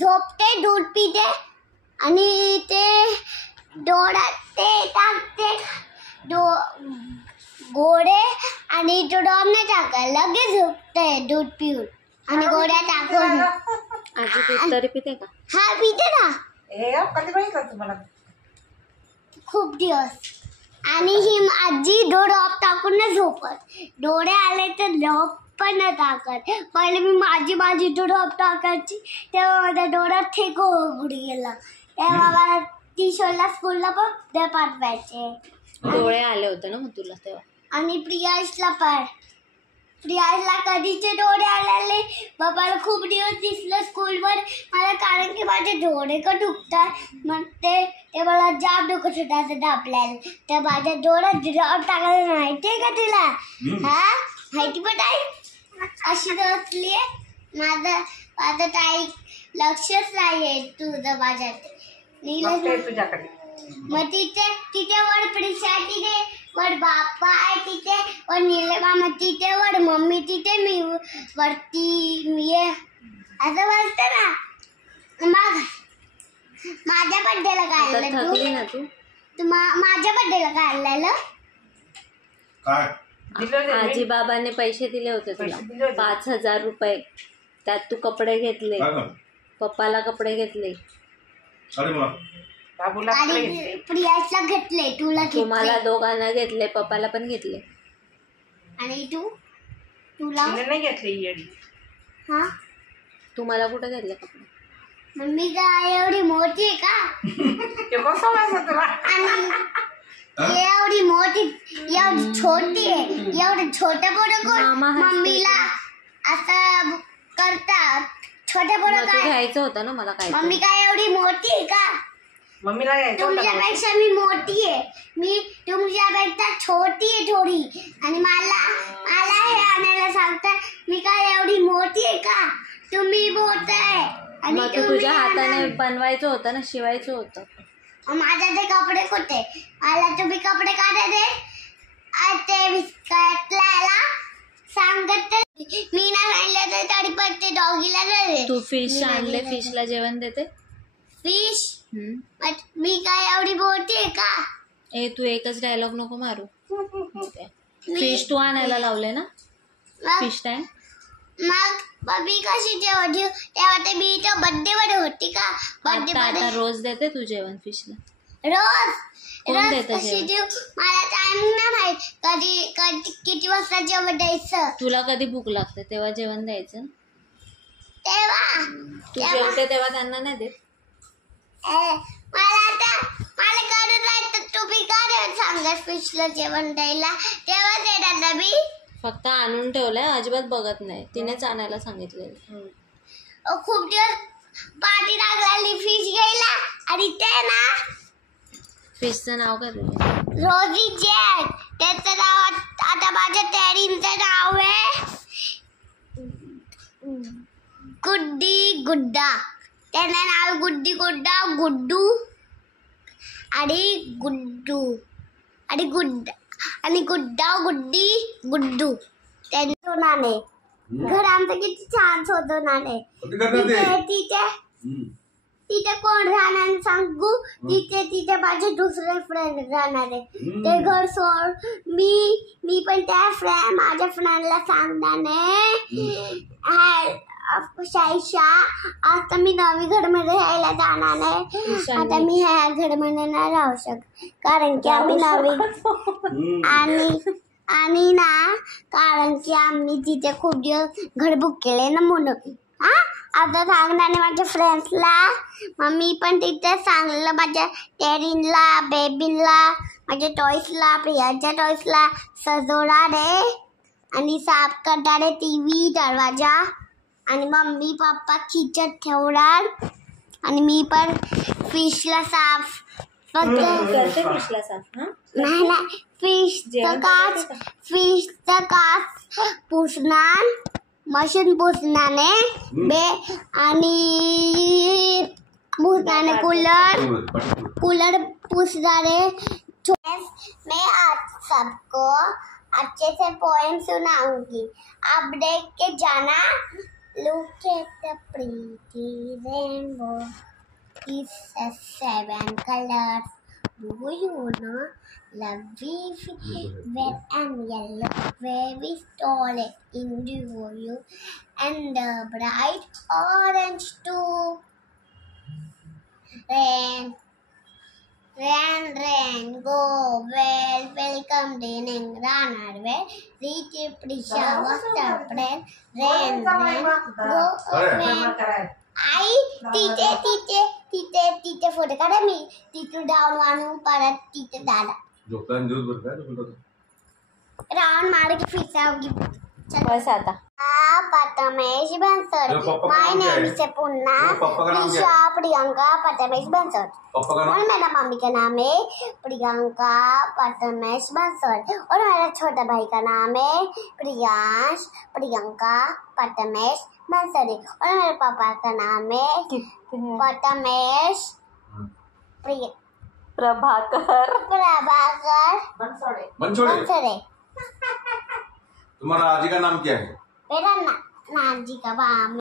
झोपते, दूध पिते आणि ते डोळ्यात ते टाकते गोळे आणि तो डॉम नाही टाकायला लगेच झोपते दूध पिऊन आणि गोळ्या टाकून. आजी दूध तरी पिते का? हा पिते ना. कधी बघितलं तुम्हाला? खूप दिवस. आणि ही आजी डोळ्यात टाकून ना झोपत. डोळे आले तर झोप पण नाही टाकत. पहिले मी माझी डोळ्यात टाकायची तेव्हा माझ्या डोळ्यात ठेको उघडी गेला. तेव्हा मला टीचरला स्कूलला पण ते पाठवायचे. डोळे आले होते ना मग तुला तेव्हा. आणि प्रियाशला पण. प्रियाशला कधीचे डोळे आलेले. बाबाला खूप दिवस दिसलं स्कूलवर मला कारण की माझे डोळे का दुखतात. मग ते मला जाम दुखत होतं आपल्याला. ते माझ्या डोळ्यात ड्रॉप टाकायला माहितीये का तुला? हा माहिती पण आहे. अशी असली माझं ताई लक्षच नाहीये तुझं माझ्यात. तुझ्याकडे मग तिथे वर प्रिशा तिथे वर बाप्पा आहे तिथे वर नीले मामा तिथे वर मम्मी तिथे मी वरती मी असं वाटतं ना. मग माझ्या बड्डेला काय आणलं तू? माझ्या बड्डेला काय आणलेलं? आजी बाबांनी पैसे दिले होते तुला 5,000 रुपये. त्यात तू कपडे घेतले, पप्पाला कपडे घेतले, आणि प्रियाशला घेतले, तुम्हाला दोघांना घेतले, पप्पाला पण घेतले. आणि तुला नाही घेतले. हा तुम्हाला कुठे घेतले कपडे? मम्मी काय एवढी मोठी आहे का? तुला आणि एवढी मोठी एवढी छोटी आहे. एवढं छोटं पोरं कोण मम्मीला असं करतात? छोटं पोरं काय घ्यायचं होतं ना मला. काय मम्मी काय एवढी मोठी आहे का? मम्मीला तुमच्यापेक्षा मी मोठी आहे. मी तुमच्यापेक्षा छोटी आहे थोडी. आणि मला हे आणायला सांगता मी काय एवढी मोठी आहे का? तुम्ही बोलताय. आणि तू तुझ्या हाताने बनवायचं होतं ना, शिवायचं होतं. माझ्या ते कपडे कुठे? मला तुम्ही कपडे काढा दे. ते विस्कटला सांगत मी नाही आणलं तर तरी पण ते डॉगीला दे. तू फिश आणले, फिशला जेवण देते. फिश मी काय एवढी मोठी आहे का? तू एकच डायलॉग नको मारू. फिश तू आणायला लावले ना फिश टाइम. मग मी कशी जेवढी तेव्हा ते मी तर बर्थडे वर होती का? आता रोज देते तू जेवण फिशला? रोज कशी देऊ? मला टाइम नाही माहित कधी किती वाजता जेवण द्यायचं. तुला कधी भूक लागते तेव्हा जेवण द्यायचं. तेव्हा तू जेवते तेव्हा त्यांना नाही देत. मला करत राहतं तुम्ही काय सांगत फिशला जेवण द्यायला तेव्हा देणार ना मी. फक्त आणून ठेवलंय, अजिबात बघत नाही. तिनेच आणायला सांगितलेलं. खूप दिवस पाठी लागलेली फिश घ्यायला. आणि ते ना फिशचं नाव काय तुझं? रोजी जेट. त्याचं नाव आता माझ्या टॅरींचं नाव आहे गुड्डी गुड्डा. त्याचं नाव गुड्डी गुड्डा गुड्डू आणि गुड्डू आणि गुड्डा गुड्डी गुड्डू. त्यांचं नाणे घर आमचं किती छान शोधणार आहे. तिथे कोण राहणार सांगू? तिथे माझे दुसरे फ्रेंड राहणार आहे. ते घर सोड. मी पण त्या माझ्या फ्रेंडला सांगणार शाईशा आता मी नवी घरमध्ये राहायला जाणार आहे. आता मी ह्या घरमध्ये नाही राहू शकत कारण की आम्ही नवी आणि ना कारण की आम्ही तिथे खूप दिवस घर बुक केले ना म्हणून. आता सांगणार माझ्या फ्रेंड्सला. मग मी पण तिथे सांगलेलं माझ्या टेरीनला, बेबीला, माझ्या टॉईसला, प्रियाच्या टॉईसला सजवणार आहे आणि साफ करणार आहे TV दरवाजा. आणि मम्मी पप्पा किचन ठेवणार आणि मी पण फिशला साफ करते. फिशला साफ नाही फिशचं काच पुसणार मशीन पुसण्याने आणि पुसण्याने कूलर पुसणारे. मैं आज सबको अच्छे से पोएम सुनाऊंगी. आप देख के जाना Look at the pretty rainbow. It's a 7 colors. Do you know? Lovely red and yellow, very solid indigo blue, and the bright orange too. Rain, rain, rain, go well, welcome raining, run away, reach Prisha, what's the rain, rain, rain, go away. आई तिथे photo काढा मी तिथून down आणून परत तिथे दादा झोपताना दिवस भर काय झोपलं राऊंड मार के फिसावगी बस आता पतमेश बंसर माय नेम इज पुन्हा ईशा प्रियंका पतमेश बंसर और मेरा मम्मी का नाम है प्रियंका पतमेश बंसर और मेरा छोटा भाई का नाम है प्रियांश प्रियंका पतमेश बंसर और मेरे पापा का नाम है पतमेश प्रभाकर मंचोड़े तुम्हारा आजी का नाम क्या है मेरा नाजी का नाम